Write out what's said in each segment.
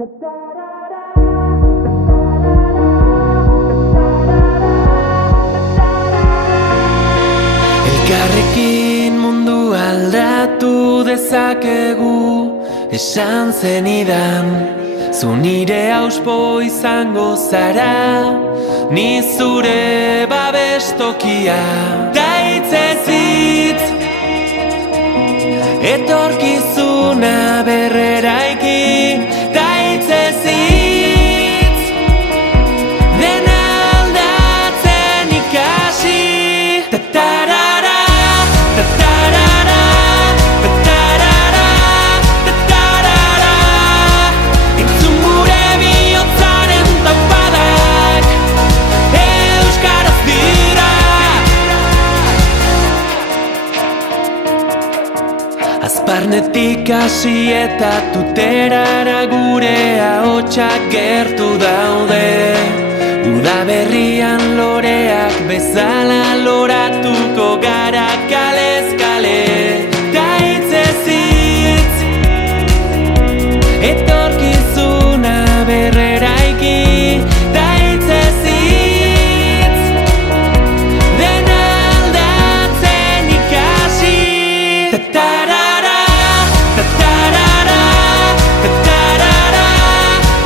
Elkarrekin mundu aldatu dezakegu, esan zenidan. Zu nire auspo izango zara, ni zure babestokia. Ta hitzez hitz, etorkizuna berreraiki. Ta hitzez hitz, dena aldatzen ikasi. Ta-tarara, ta-tarara, ta-tarara, ta-tarara. Entzun gure bihotzaren taupadak, euskaraz dira. Azparnetik hasi eta tuterara gure ahotsak gertu daude. Udaberrian loreak bezala loratuko gara kalez kale. Ta hitzez hitz, etorkizuna berreraiki. Ta hitzez hitz, dena aldatzen ikasi. Ta-tarara, ta-tarara, ta-tarara,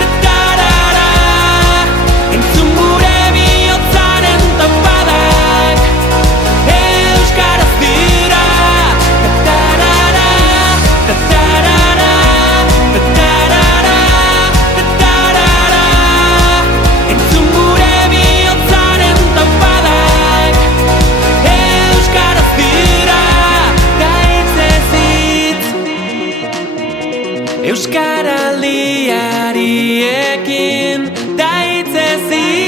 ta-tarara. Entzun gure bihotzaren taupadak, euskaraz dira. Ta-tarara, ta-tarara, ta-tarara, ta-tarara. Entzun gure bihotzaren taupadak, euskaraz dira. Ta hitzez hitz, euskaraldiariekin. Ta hitzez hitz,